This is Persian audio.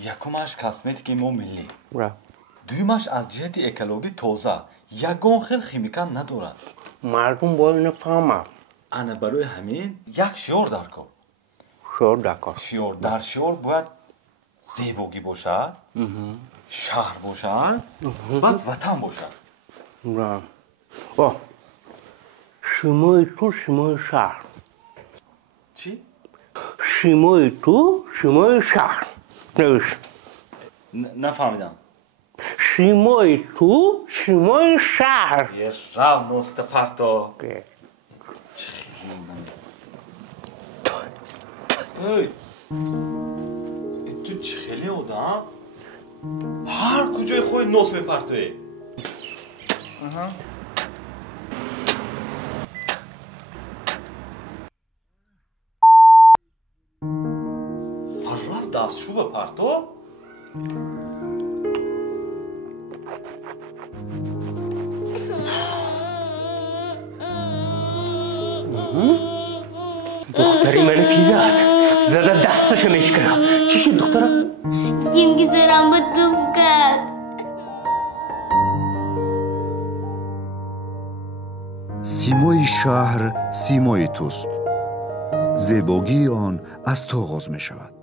یکمش کاسمتیک مو ملی. دویمش از جهت اکولوژی تازه. یگان خیل خیمیکال ندارد. مردم باید نفهمن. انا برای همین یک شعار در کن. شعار در کن. شعار در شعار باید زیبایی باشد. شهر باشد. بعد وطن باشد. شیمای تو شیمای شهر. چی؟ شیمای تو شیمای شهر. نویش. نفهمیدم. شیمای تو شیمای شهر. یه رو نوست پرتا. ای تو چه خیلی آدم؟ هر کجای خود نوست میپرتوی. رفت دستشو بپرتو؟ دختری منو کی زد؟ زده دستشو میشکنم. چی شد دخترم؟ گیمگیزرم با دوم کرد. سیمای شهر سیمای توست. زیبایی آن از تو آغاز می شود.